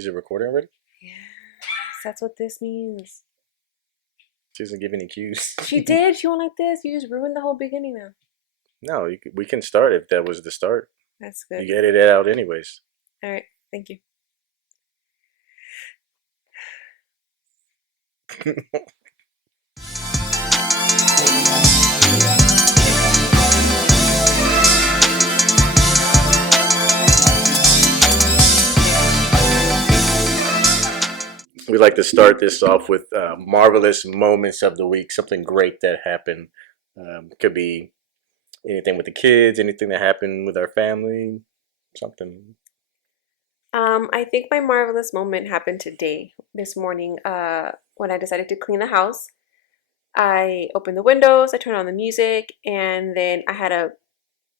Is it recording already? Yes, that's what this means. She doesn't give any cues. She did. She went like this. You just ruined the whole beginning now. No, we can start if that was the start. That's good. You edit it out anyways. All right. Thank you. We like to start this off with marvelous moments of the week. Something great that happened. Could be anything with the kids, anything that happened with our family, something. I think my marvelous moment happened today, this morning, when I decided to clean the house. I opened the windows, I turned on the music, and then I had a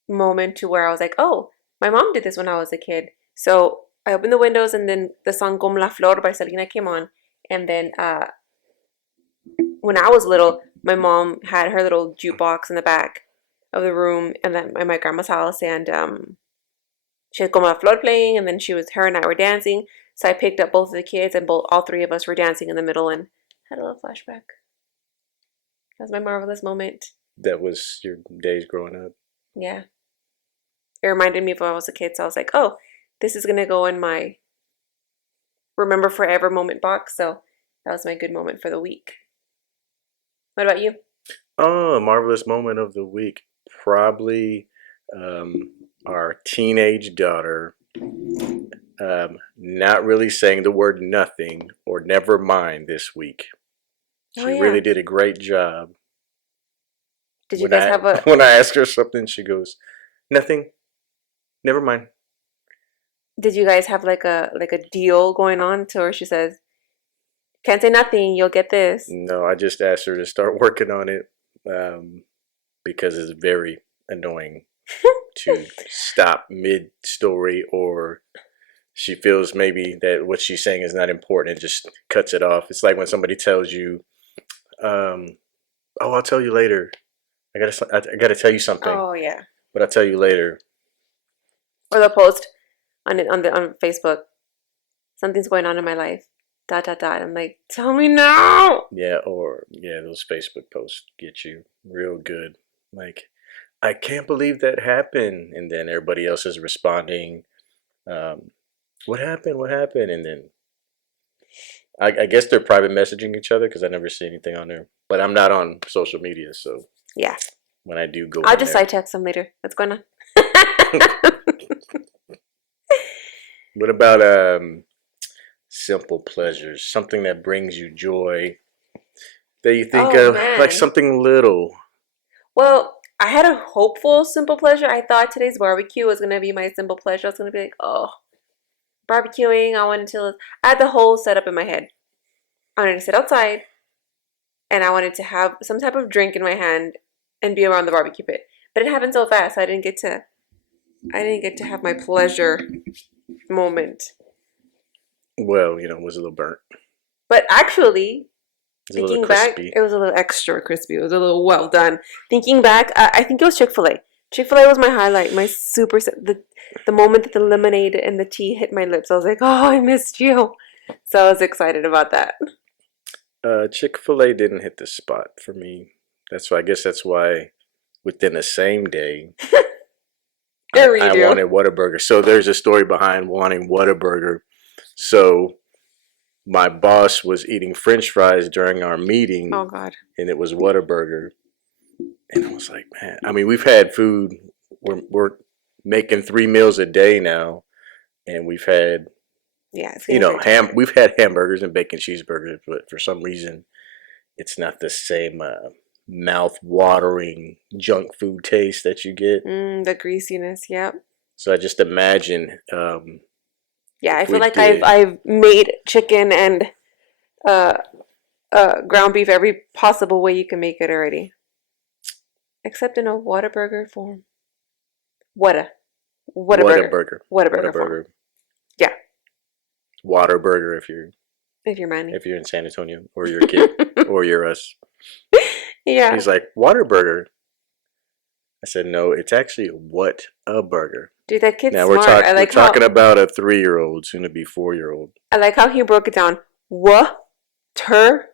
moment to where I was like, oh, my mom did this when I was a kid. So I opened the windows, and then the song Como la Flor by Selena came on. And then when I was little, my mom had her little jukebox in the back of the room, and then at my grandma's house, and she had Como la Flor playing, and then her and I were dancing. So I picked up both of the kids, and all three of us were dancing in the middle, and had a little flashback. That was my marvelous moment. That was your days growing up. Yeah. It reminded me of when I was a kid, so I was like, oh, this is going to go in my Remember Forever moment box, so that was my good moment for the week. What about you? Oh, a marvelous moment of the week. Probably our teenage daughter not really saying the word nothing or never mind this week. She really did a great job. Did you guys have a... When I ask her something, she goes, nothing, never mind. Did you guys have like a deal going on to where she says, can't say nothing, you'll get this? No, I just asked her to start working on it because it's very annoying to stop mid-story, or she feels maybe that what she's saying is not important and just cuts it off. It's like when somebody tells you, oh, I'll tell you later. I gotta tell you something. Oh, yeah. But I'll tell you later. Or they'll post on Facebook, something's going on in my life, ... I'm like, tell me now. Yeah, those Facebook posts get you real good. Like, I can't believe that happened, and then everybody else is responding, what happened, and then I guess they're private messaging each other because I never see anything on there, but I'm not on social media, so yeah, when I do go I'll just side text them later. What's going on? What about simple pleasures, something that brings you joy that you think of, like something little? Well, I had a hopeful simple pleasure. I thought today's barbecue was going to be my simple pleasure. I was going to be like, oh, barbecuing. I had the whole setup in my head. I wanted to sit outside, and I wanted to have some type of drink in my hand and be around the barbecue pit. But it happened so fast, I didn't get to have my pleasure moment. Well, it was a little burnt. But actually, thinking back, it was a little extra crispy. It was a little well done. Thinking back, I think it was Chick-fil-A. Chick-fil-A was my highlight. The moment that the lemonade and the tea hit my lips, I was like, oh, I missed you. So I was excited about that. Chick-fil-A didn't hit the spot for me. I guess that's why within the same day, I wanted WATERBURGER. So there's a story behind wanting WATERBURGER. So my boss was eating French fries during our meeting. Oh, God. And it was WATERBURGER. And I was like, man, I mean, we've had food. We're making 3 meals a day now. And we've had, we've had hamburgers and bacon cheeseburgers. But for some reason, it's not the same mouth-watering junk food taste that you get. The greasiness, yep. So I just imagine... I feel like I've made chicken and ground beef every possible way you can make it already, except in a WATERBURGER form. WATERBURGER form. Yeah. WATERBURGER if you're Manny. If you're in San Antonio, or you're a kid, or you're us. Yeah. He's like, WATERBURGER. I said, no, it's actually what a burger. Dude, that kid's Now smart. I we're like talking about a 3-year-old, soon to be 4-year-old. I like how he broke it down. WATERBURGER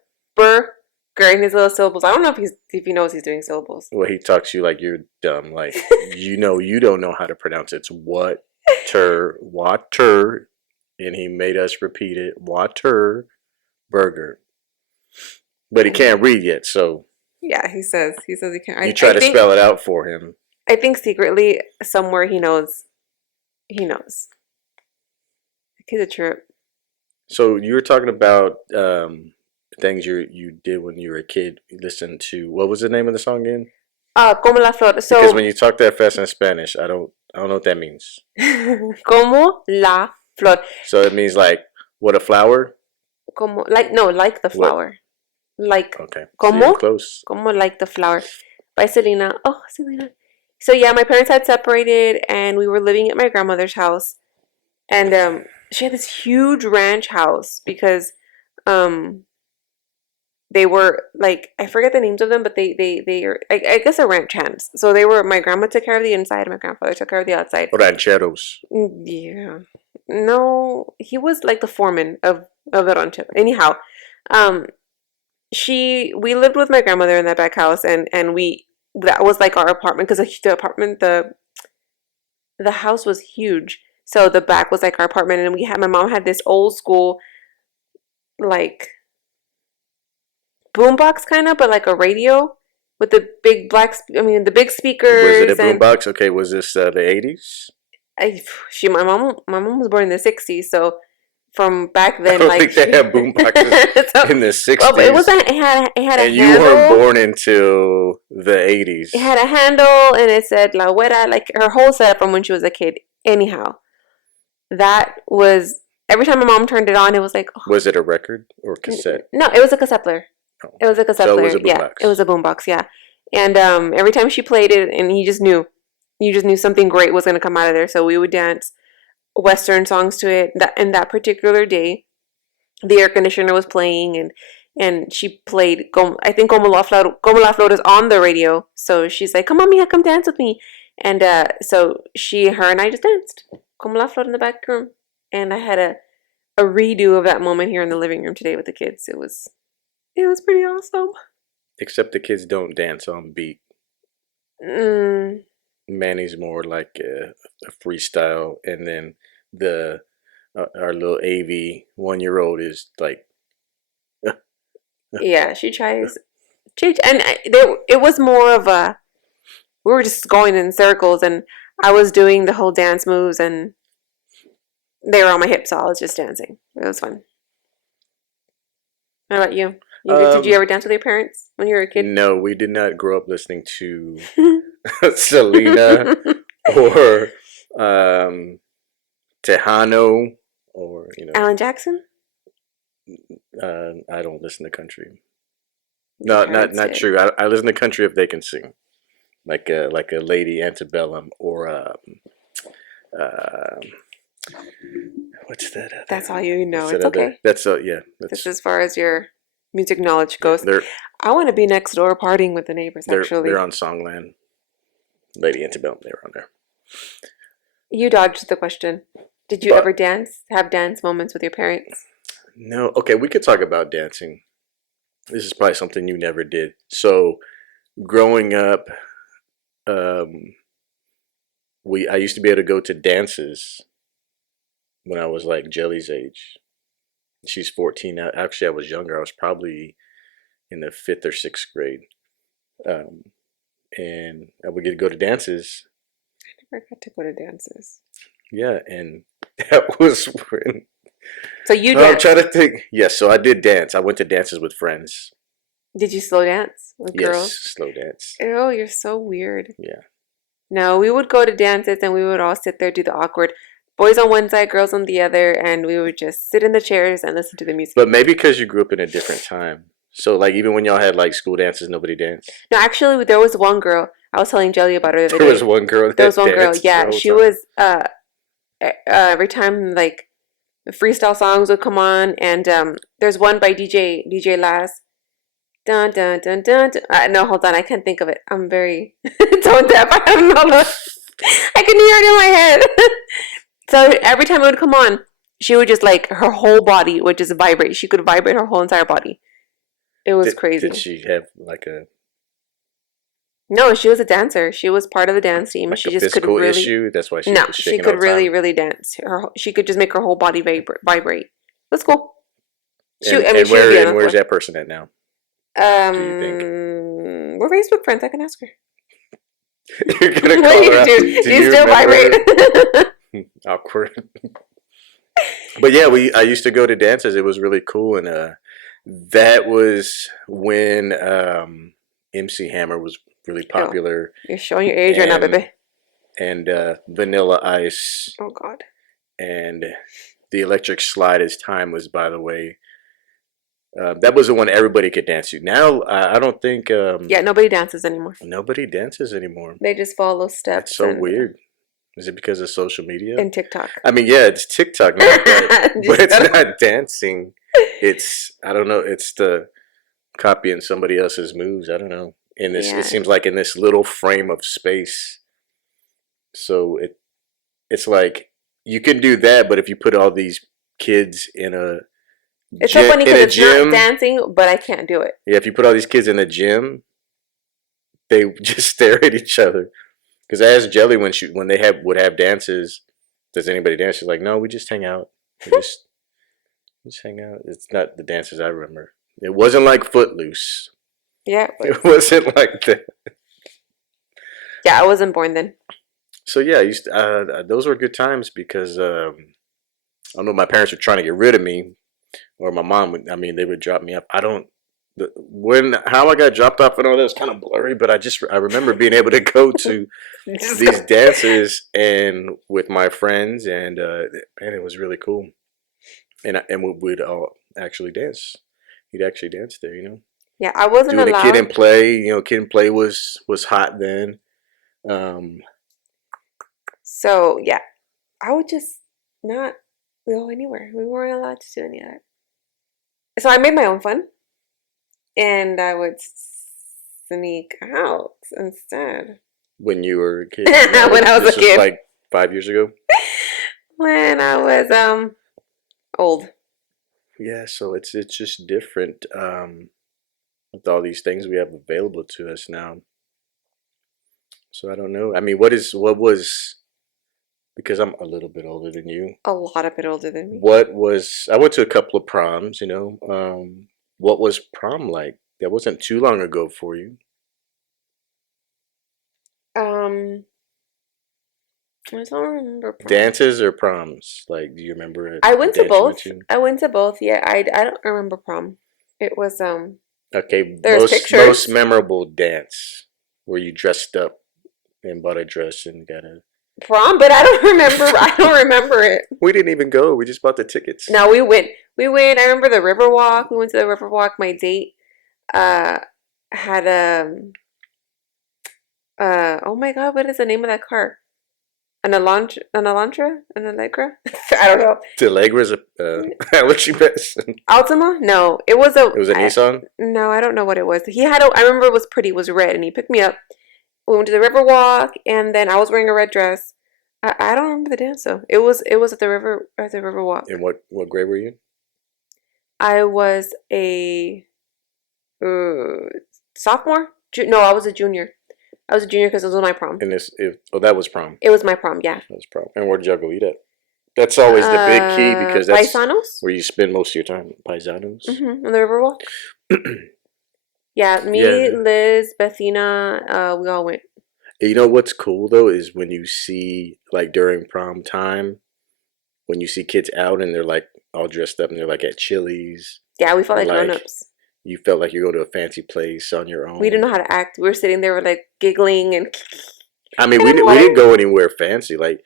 in his little syllables. I don't know if he knows he's doing syllables. Well, he talks to you like you're dumb. Like, you don't know how to pronounce it. It's water, and he made us repeat it. WATERBURGER. But he can't read yet, so. Yeah, he says he can't. You try to spell it out for him. I think secretly somewhere he knows. He knows. The kid's a trip. So you were talking about things you did when you were a kid. You listened to, what was the name of the song again? Como la flor. So because when you talk that fast in Spanish, I don't know what that means. Como la flor. So it means like what, a flower? Como like the flower. What? Like okay. Como close. Como like the flower by Selena. Oh, Selena. So yeah, my parents had separated and we were living at my grandmother's house. And she had this huge ranch house because they were like, I forget the names of them, but they are, I guess, they're ranch hands. So they were, my grandma took care of the inside, my grandfather took care of the outside. Rancheros. Yeah. No, he was like the foreman of the rancho. Anyhow, we lived with my grandmother in that back house, and that was like our apartment, because the house was huge. So the back was like our apartment, and my mom had this old school, like, boombox kind of, but like a radio with the big the big speakers. Was it a boombox? Okay, was this the 80s? My mom was born in the 60s, so from back then, I don't think they had boomboxes so, in the 60s. Well, it had a handle. And you weren't born until the 80s. It had a handle, and it said La Güera, like her whole setup from when she was a kid. Anyhow, that was, every time my mom turned it on, it was like... Oh. Was it a record or cassette? No, it was a cassette player. Oh. It was a cassette player. So it was a boombox. Yeah, it was a boombox, yeah. And every time she played it, and you just knew something great was going to come out of there. So we would dance Western songs to it. That particular day, the air conditioner was playing, and she played, I think Como la Flor is on the radio. So she's like, come on, mija, come dance with me. And so her and I just danced Como la Flor in the back room. And I had a redo of that moment here in the living room today with the kids. It was pretty awesome. Except the kids don't dance on beat. Manny's more like a freestyle, and then our little AV 1-year-old is like. Yeah, she tries. And it was more of a. We were just going in circles, and I was doing the whole dance moves, and they were on my hips, so I was just dancing. It was fun. What about you? Did you ever dance with your parents when you were a kid? No, we did not grow up listening to Selena or Tejano or Alan Jackson. I don't listen to country. No, not true. I listen to country if they can sing, like a Lady Antebellum or what's that? That's all you know. It's okay. That's yeah. That's as far as your music knowledge goes. I want to be next door partying with the neighbors. Actually, they're on Songland. Lady Antebellum, they were on there. You dodged the question. Did you ever have dance moments with your parents? No. Okay, we could talk about dancing. This is probably something you never did. So, growing up, I used to be able to go to dances when I was like Jelly's age. She's 14 now. Actually, I was younger. I was probably in the 5th or 6th grade. And I would get to go to dances. I never got to go to dances. Yeah, and that was when... So you danced? I'm trying to think. Yes, so I did dance. I went to dances with friends. Did you slow dance with girls? Yes, slow dance. Oh, you're so weird. Yeah. No, we would go to dances and we would all sit there, do the awkward... Boys on one side, girls on the other, and we would just sit in the chairs and listen to the music. But maybe because you grew up in a different time. So, like, even when y'all had, like, school dances, nobody danced? No, actually, there was one girl. I was telling Jelly about her the other day. There was one girl that danced. Yeah. She was, every time, like, the freestyle songs would come on, and there's one by DJ Laz. Dun, dun, dun, dun, dun. No, hold on. I can't think of it. I'm very tone deaf. I don't know. I can hear it in my head. So every time it would come on, she would just like her whole body would just vibrate. She could vibrate her whole entire body. It was crazy. Did she have like a No, she was a dancer. She was part of the dance team. like She a just could physical really issue? That's why she no. was She shaking all could the time. really dance. She could just make her whole body vibrate. That's cool. And where's that person at now? Do you think? We're Facebook friends. I can ask her. You're gonna call her out. Do you still vibrate? Awkward. But yeah, I used to go to dances. It was really cool, and that was when MC Hammer was really popular. You're showing your age right now, baby. And Vanilla Ice. Oh God. And the Electric Slide as Time was, by the way. That was the one everybody could dance to. Now, I don't think... yeah, nobody dances anymore. Nobody dances anymore. They just follow steps. It's so weird. Is it because of social media? And TikTok. I mean, yeah, it's TikTok now, but it's not dancing. It's, I don't know, it's the copying somebody else's moves. I don't know. In this, it seems like in this little frame of space. So it's like, you can do that, but if you put all these kids in a... It's so funny because it's not dancing, but I can't do it. Yeah, if you put all these kids in a gym, they just stare at each other. Because I asked Jelly when they would have dances, does anybody dance? She's like, no, we just hang out. We just hang out. It's not the dances I remember. It wasn't like Footloose. Yeah. It wasn't like that. Yeah, I wasn't born then. So yeah, those were good times because I don't know, my parents were trying to get rid of me. Or my mom would, they would drop me off. How I got dropped off and all that was kind of blurry, but I remember being able to go to these dances and with my friends, and it was really cool. And we'd all actually dance. You'd actually dance there, you know. Yeah, I wasn't allowed. Kid and Play, Kid and Play was hot then. So yeah, I would just not go anywhere. We weren't allowed to do any of that. So I made my own fun, and I would sneak out instead. When you were a kid? When I was a kid. Like 5 years ago? When I was old. Yeah, so it's just different with all these things we have available to us now. So I don't know. I mean, what was... Because I'm a little bit older than you. A lot a bit older than me. I went to a couple of proms, you know. What was prom like? That wasn't too long ago for you. I don't remember prom. Dances or proms? Like, do you remember? I went to both. Yeah, I don't remember prom. It was Okay, most memorable dance where you dressed up and bought a dress and got a... Prom, but I don't remember it. We didn't even go. We just bought the tickets. No, we went. I remember the Riverwalk. We went to the Riverwalk. My date had oh my God, what is the name of that car? An Elantra? An Allegra? I don't know. The Allegra's what you best? Altima? No, it was a Nissan? No, I don't know what it was. He had I remember it was pretty, it was red, and he picked me up. We went to the Riverwalk, and then I was wearing a red dress. I don't remember the dance though. It was at the Riverwalk. And what grade were you in? I was a sophomore. No, I was a junior. I was a junior because it was my prom. And that was prom. It was my prom, yeah. That was prom. And where did y'all go eat at? That's always the big key because that's Paisanos? Where you spend most of your time. Paisanos. On the Riverwalk. Yeah, Liz, Bethina, we all went. You know what's cool though is when you see like during prom time, when you see kids out and they're like all dressed up and they're like at Chili's. Yeah, we felt like grown-ups. You felt like you go to a fancy place on your own. We didn't know how to act. We were sitting there, like giggling and. I mean, we didn't go anywhere fancy. Like,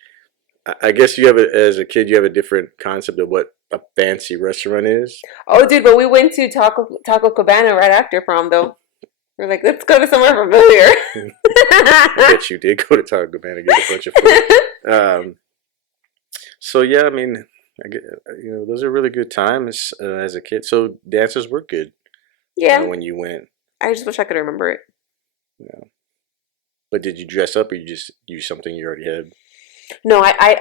I guess as a kid, you have a different concept of what a fancy restaurant is. Oh, dude, but we went to Taco Cabana right after prom, though. We're like, let's go to somewhere familiar. I bet you did go to Taco Cabana and get a bunch of food. So yeah, I mean, those are really good times as a kid. So dances were good. Yeah. When you went. I just wish I could remember it. Yeah. But did you dress up or you just use something you already had? No, I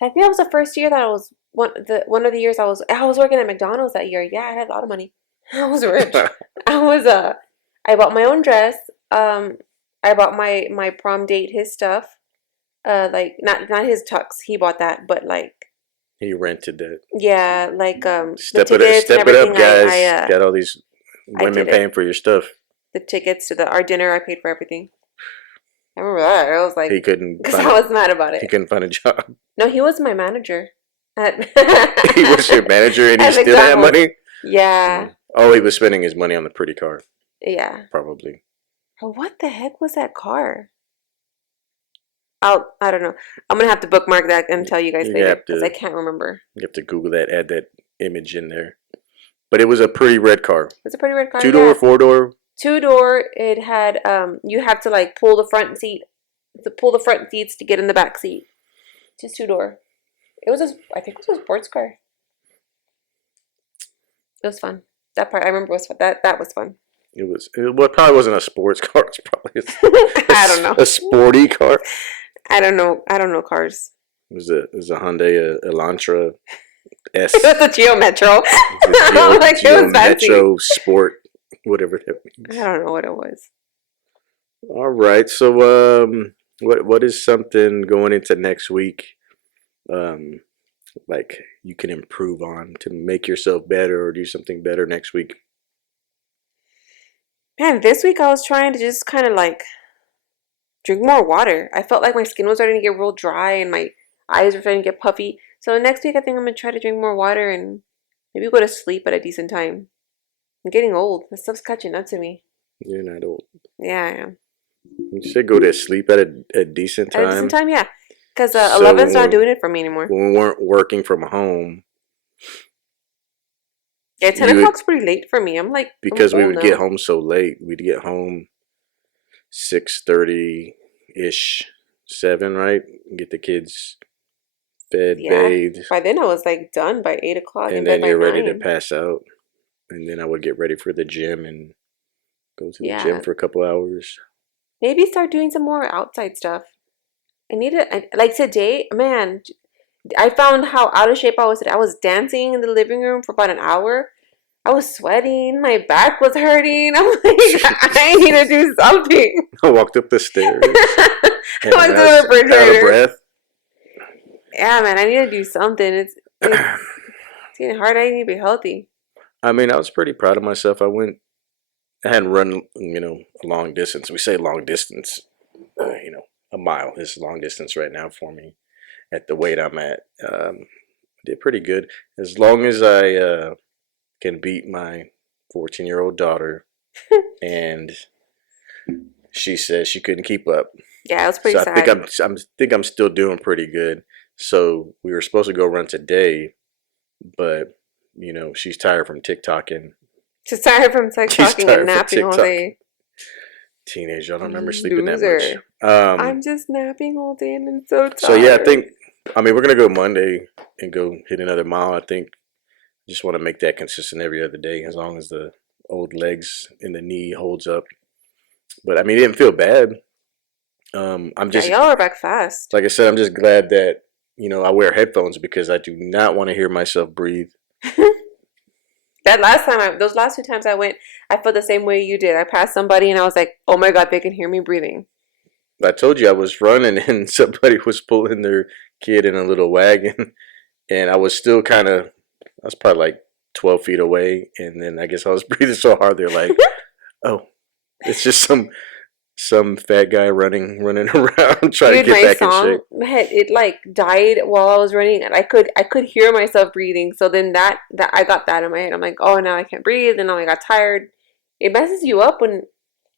think that was the first year that I was one of the years I was working at McDonald's that year. Yeah, I had a lot of money. I was rich. I was I bought my own dress. I bought my prom date his stuff. Like not his tux. He bought that, but like He rented that. yeah, like the tickets and Step it up, everything. guys. Got all these I women did it. paying for your stuff. The tickets to the our dinner, I paid for everything. I remember that. I was like, He couldn't because find I was mad about he it. couldn't find a job. No, he was my manager at He was your manager and he at still had McDonald's. money? Yeah, Oh, he was spending his money on the pretty car, yeah. probably. But what the heck was that car? I don't know. I'm gonna have to bookmark that and tell you guys You later have because to I can't remember. you have to Google that, add that image in there. But it was a pretty red car. It's a pretty red car. Two door, Yeah, four door. two door. It had you have to like pull the front seat, to pull the front seats to get in the back seat. Just two door. It was I think it was a sports car. It was fun. That part I remember was fun. That was fun. Well, it probably wasn't a sports car. It's probably I don't know. a sporty car. I don't know. I don't know cars. It was a Hyundai Elantra S. It was a Geo Metro. Geo, Like it Geo was fancy. Metro Sport, whatever that I means. don't know what it was. All right. So, what is something going into next week, um, like you can improve on to make yourself better or do something better next week? Man, this week I was trying to just kind of like drink more water. I felt like my skin was starting to get real dry and my eyes were starting to get puffy. So next week I think I'm gonna try to drink more water and maybe go to sleep at a decent time. I'm getting old. This stuff's catching up to me. You're not old. Yeah, I am. You should go to sleep at a decent At a decent time. time, yeah. Because So 11's not doing it for me anymore. when we weren't working from home, Yeah, 10 you would, o'clock's pretty late for me. I'm like, because I'm we old would now. get home so late. We'd get home 6:30 ish, 7, right? Get the kids fed, Yeah. bathed, By then I was like done by 8 o'clock in and bed then by you're ready to 9. pass out. And then I would get ready for the gym and go to the gym Yeah. for a couple hours. Maybe start doing some more outside stuff. I need to, like today, man, I found how out of shape I was today. I was dancing in the living room for about an hour. I was sweating. My back was hurting. I'm like, I need to do something. I walked up the stairs I and went to I the was out of refrigerator. breath. Yeah, man, I need to do something. It's getting hard. I need to be healthy. I mean, I was pretty proud of myself. I hadn't run, a long distance. We say long distance, a mile is long distance right now for me at the weight I'm at. Did pretty good. As long as I can beat my 14-year-old daughter, and she says she couldn't keep up. Yeah, it was pretty So sad. I think I'm still doing pretty good. So we were supposed to go run today, but she's tired from TikToking. She's tired from She's TikToking tired and from napping all TikTok. day. Teenager, I don't remember sleeping that much. Loser. I'm just napping all day and I'm so tired. So yeah, we're gonna go Monday and go hit another mile. I think I just want to make that consistent every other day, as long as the old legs and the knee holds up. But I mean, it didn't feel bad. I'm just, y'all are back fast. like I said, I'm just glad that I wear headphones because I do not want to hear myself breathe. Those last 2 times I went, I felt the same way you did. I passed somebody and I was like, oh my God, they can hear me breathing. I told you I was running and somebody was pulling their kid in a little wagon, and I was still I was probably like 12 feet away, and then I guess I was breathing so hard they're like, oh, it's just some fat guy running around trying to get back in shape. It like died while I was running, and I could hear myself breathing. So then that I got that in my head. I'm like, oh, now I can't breathe, and now I got tired. It messes you up when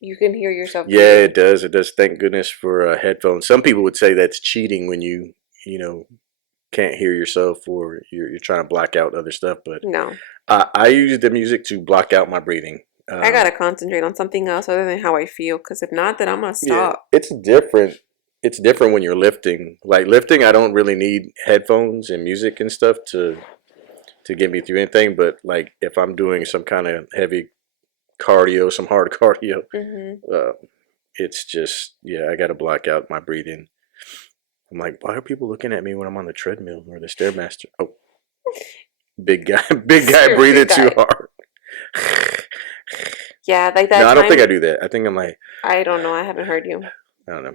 you can hear yourself breathing. Yeah, it does. It does. Thank goodness for headphones. Some people would say that's cheating when you can't hear yourself or you're trying to block out other stuff. But No, I use the music to block out my breathing. I gotta concentrate on something else other than how I feel. Because if not, then I'm gonna stop. Yeah, it's different. It's different when you're lifting. Like lifting, I don't really need headphones and music and stuff to get me through anything. But like if I'm doing some kind of heavy cardio, some hard cardio, Mm-hmm. it's just, yeah, I got to block out my breathing. I'm like, why are people looking at me when I'm on the treadmill or the stairmaster? Oh, big guy, big guy You're a breathing big too guy. hard. Yeah, like No, that I don't think I time. do that. I think I'm like, I don't know. I haven't heard you. I don't know.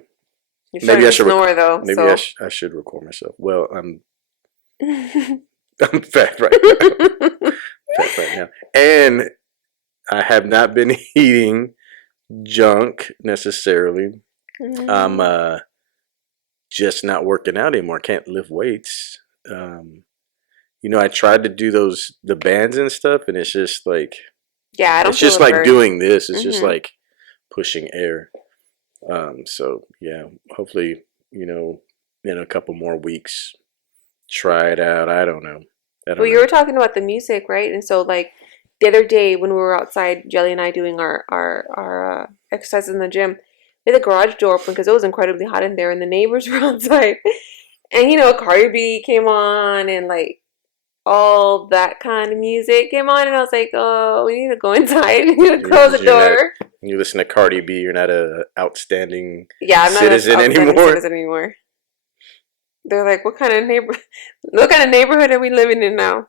You're Maybe starting I to should snore though, maybe so. I should record myself. Well, I'm fat right now. Fat right now. And I have not been eating junk necessarily. I'm Mm. just not working out anymore. Can't lift weights. Um, I tried to do the bands and stuff, and Yeah, I don't it's feel just the like burn. doing this. It's just Hmm. like pushing air. So yeah, hopefully, in a couple more weeks, try it out. I don't know. I Well, don't you know. were talking about the music, right? And so, like the other day when we were outside, Jelly and I doing our exercises in the gym, we had the garage door open because it was incredibly hot in there, and the neighbors were outside, and Cardi B came on, and like all that kind of music came on, and I was like, oh, we need to go inside. We need to close the You're not. door. You listen to Cardi B. You're not a outstanding Yeah, I'm not an citizen outstanding anymore. citizen anymore. They're like, what kind of what kind of neighborhood are we living in now?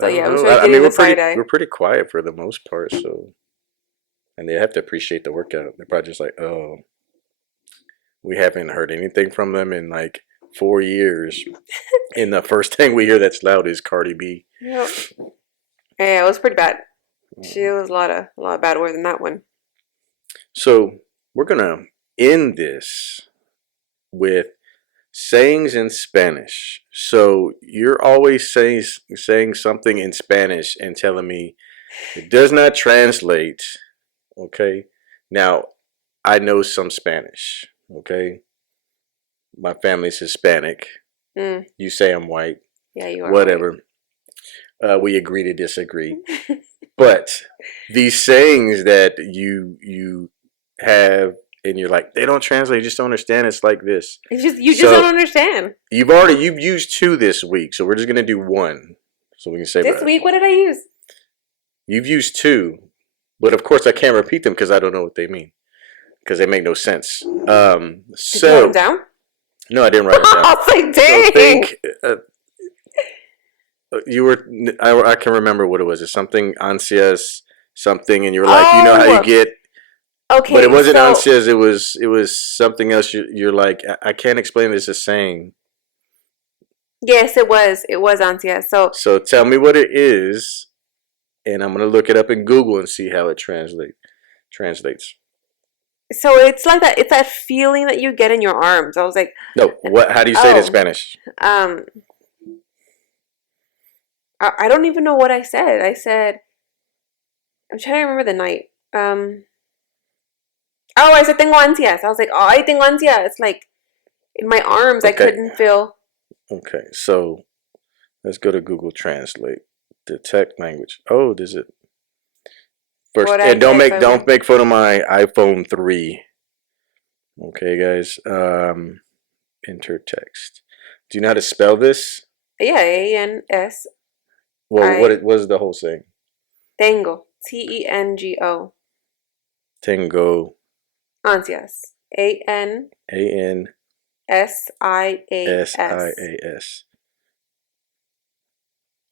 So I don't yeah, we know. started I mean, getting the side eye. we're pretty quiet for the most part. So, and they have to appreciate the workout. They're probably just like, oh, we haven't heard anything from them in like 4 years. And the first thing we hear that's loud is Cardi B. Yep. Yeah, it was pretty bad. She Mhm. was a lot of bad words in that one. So we're gonna end this with sayings in Spanish. So you're always saying something in Spanish and telling me it does not translate. Okay. Now I know some Spanish. Okay. My family's Hispanic. Mm, You say I'm white. yeah, you are white. Whatever. We agree to disagree. But these sayings that you have and you're like, they don't translate, you just don't understand, it's like this. You just don't So understand. you've used two this week, so we're just gonna do one. So we can say This that. week, what did I use? You've used two, but of course I can't repeat them because I don't know what they mean. Because they make no sense. Did you write them So down? no, I didn't write them down. I was like, So dang. think you were. I can remember what it was. It's something ansias, something, and you were like, you know how you Oh, get. But it okay. wasn't So ansias. It was something else. You're like, I can't explain this as saying. yes, it was. It was Antia. So tell me what it is, and I'm gonna look it up in Google and see how it translates. So it's like that. It's that feeling that you get in your arms. I was like, No, what? How do you say it in oh, Spanish? um, I don't even know what I said. I said, I'm trying to remember the night. Oh, I said tengo ansias. I was like, oh, I tengo ansias. It's like in my arms. I Okay, couldn't feel. okay. So let's go to Google Translate. Detect language. Oh, does it first? What I And type, I don't win. make fun of my iPhone 3. Okay, guys. Enter text. Do you know how to spell this? Yeah, A-N-S. Well, I what is the whole thing? tengo. Tengo. Tengo. Ansias. A-N-S-I-A-S. A-N-S-I-A-S.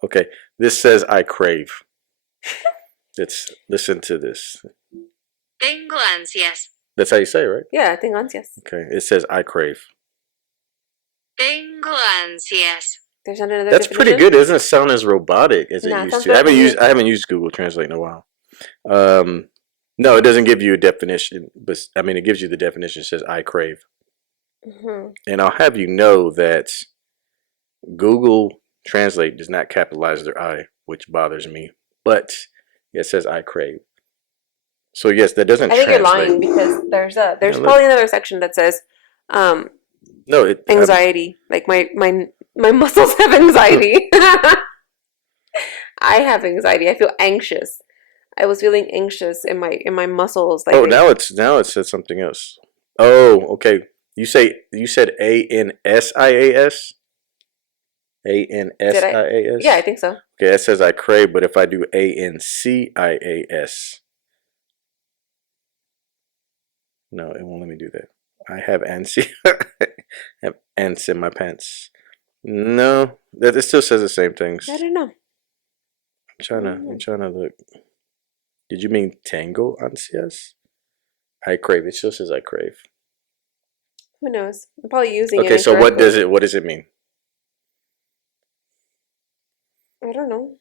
Okay, this says I crave. Let's listen to this. Tengo ansias. That's how you say it, right? Yeah, tengo ansias. Okay, it says I crave. Tengo ansias. There's another That's pretty definition? good. It doesn't sound as robotic as it Nah, it used sounds to. better than you. I haven't used Google Translate in a while. No, it doesn't give you a definition, but I mean it gives you the definition. It says I crave. Mm-hmm. And I'll have you know that Google Translate does not capitalize their I, which bothers me. But it says I crave. So yes, that doesn't I think you're translate. lying because Now there's look, probably another section that says no, anxiety. Like my muscles have anxiety. I have anxiety. I feel anxious. I was feeling anxious in my muscles. Like oh, now it says something else. Oh, okay. You said ANSIAS. did I? Yeah, I ANSIAS. think so. Okay, that says I crave, but if I do ANCIAS, No, it won't let me do that. I have ants. I have ants in my pants. No, that it still says the same things. I don't know. I'm trying to look. Did you mean tango ansias? I crave. It still says I crave. Who knows? I'm probably using it Okay, so what incorrectly. what does it mean? I don't know.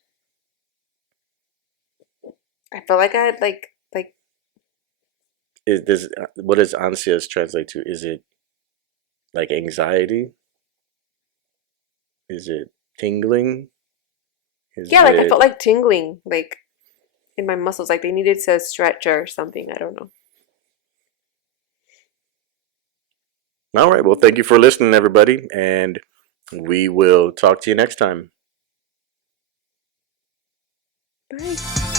I felt like I had like Is this what does ansias translate to? Is it like anxiety? Is it tingling? Is yeah, like I it felt like tingling like in my muscles, like they needed to stretch or something. I don't know. all right? Well, thank you for listening, everybody, and we will talk to you next time. Bye.